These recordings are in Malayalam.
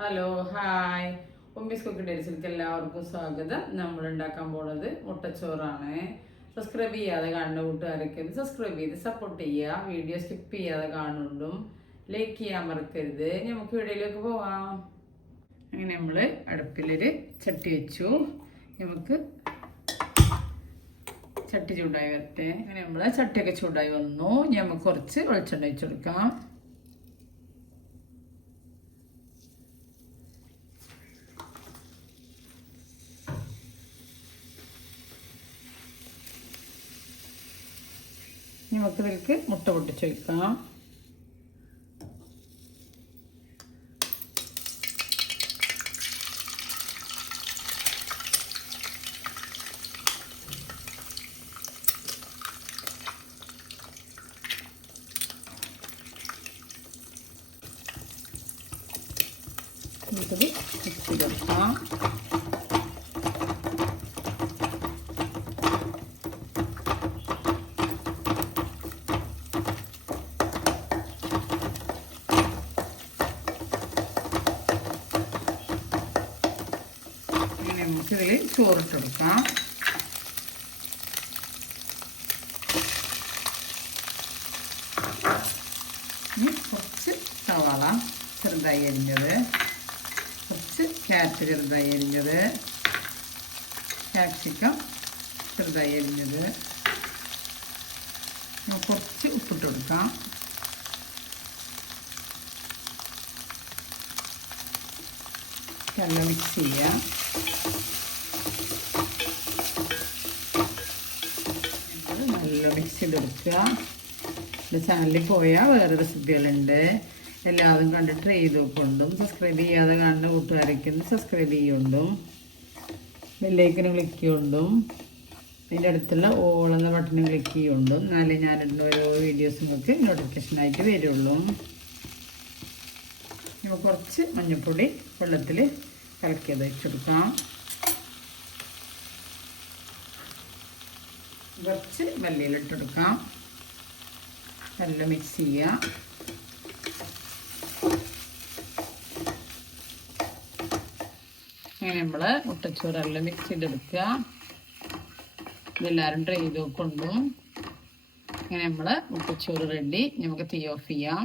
ഹലോ ഹായ് ഉമ്മീസ് കുക്കിംഗ് ഡേയ്സിലേക്ക് എല്ലാവർക്കും സ്വാഗതം. നമ്മൾ ഉണ്ടാക്കാൻ പോണത് മുട്ടച്ചോറാണ്. സബ്സ്ക്രൈബ് ചെയ്യാതെ കാണുന്ന കൂട്ടുകാരൊക്കെ സബ്സ്ക്രൈബ് ചെയ്ത് സപ്പോർട്ട് ചെയ്യുക. വീഡിയോ സ്കിപ്പ് ചെയ്യാതെ കാണുന്നുണ്ടും ലൈക്ക് ചെയ്യാൻ മറക്കരുത്. നമുക്ക് വീഡിയോയിലേക്ക് പോവാം. അങ്ങനെ നമ്മൾ അടുപ്പിലൊരു ചട്ടി വെച്ചു. നമുക്ക് ചട്ടി ചൂടായി വരട്ടെ. അങ്ങനെ നമ്മൾ ചട്ടിയൊക്കെ ചൂടായി വന്നു. നമുക്ക് കുറച്ച് വെളിച്ചെണ്ണ വെച്ച് കൊടുക്കാം. നമുക്ക് ഇതിലേക്ക് മുട്ട പൊട്ടിച്ച് വയ്ക്കാം. നമുക്കത് മിക്സ് ചെയ്തെടുക്കാം. നമുക്കിതിൽ ചോറിട്ടെടുക്കാം. ഇനി കുറച്ച് സവാള ചെറുതായി അരിഞ്ഞത്, കുറച്ച് ക്യാരറ്റ് ചെറുതായി അരിഞ്ഞത്, ക്യാപ്സിക്കം ചെറുതായി അരിഞ്ഞത്, കുറച്ച് ഉപ്പിട്ട് കൊടുക്കാം. നല്ല മിക്സ് ചെയ്യാം. നല്ല മിക്സ് ചെയ്തെടുക്കുക. എൻ്റെ ചാനലിൽ പോയാൽ വേറെ റെസിപ്പികളുണ്ട്, എല്ലാവരും കണ്ട് ട്രൈ ചെയ്ത് നോക്കൊണ്ടും സബ്സ്ക്രൈബ് ചെയ്യാതെ കാണുന്ന കൂട്ടുകാരൊക്കെ സബ്സ്ക്രൈബ് ചെയ്യുകൊണ്ടും ബെല്ലൈക്കന് ക്ലിക്ക് ചെയ്യുകൊണ്ടും അതിൻ്റെ അടുത്തുള്ള ഓൾ എന്ന ബട്ടൺ ക്ലിക്ക് ചെയ്യുകൊണ്ടും എന്നാലേ ഞാനിടുന്ന ഓരോ വീഡിയോസ് നിങ്ങൾക്ക് നോട്ടിഫിക്കേഷനായിട്ട് വരുള്ളൂ. നമുക്ക് കുറച്ച് മഞ്ഞൾപ്പൊടി വെള്ളത്തിൽ കലക്കിയത് വെച്ചെടുക്കാം. കുറച്ച് മല്ലിയിലിട്ടെടുക്കാം. നല്ല മിക്സ് ചെയ്യുക. അങ്ങനെ നമ്മൾ മുട്ടച്ചോറെല്ലാം മിക്സ് ചെയ്തെടുക്കുക. ഇതെല്ലാവരും ട്രൈ ചെയ്ത് കൊണ്ടും അങ്ങനെ നമ്മൾ മുട്ടച്ചോറ് റെഡി. നമുക്ക് തീ ഓഫ് ചെയ്യാം.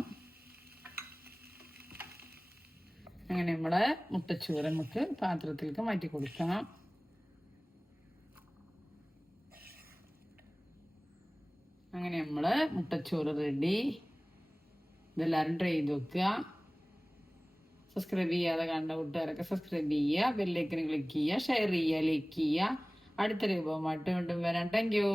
അങ്ങനെ നമ്മളെ മുട്ടച്ചോറ് നമുക്ക് പാത്രത്തിലേക്ക് മാറ്റി കൊടുക്കാം. അങ്ങനെ നമ്മൾ മുട്ടച്ചോറ് റെഡി. ഇതെല്ലാവരും ട്രൈ ചെയ്ത് വെക്കുക. സബ്സ്ക്രൈബ് ചെയ്യാതെ കാണുന്ന കൂട്ടുകാരൊക്കെ സബ്സ്ക്രൈബ് ചെയ്യുക, ബെല്ലൈക്കന് ക്ലിക്ക് ചെയ്യുക, ഷെയർ ചെയ്യുക, ലൈക്ക് ചെയ്യുക. അടുത്ത രൂപമായിട്ട് വീണ്ടും വരാം. Thank you.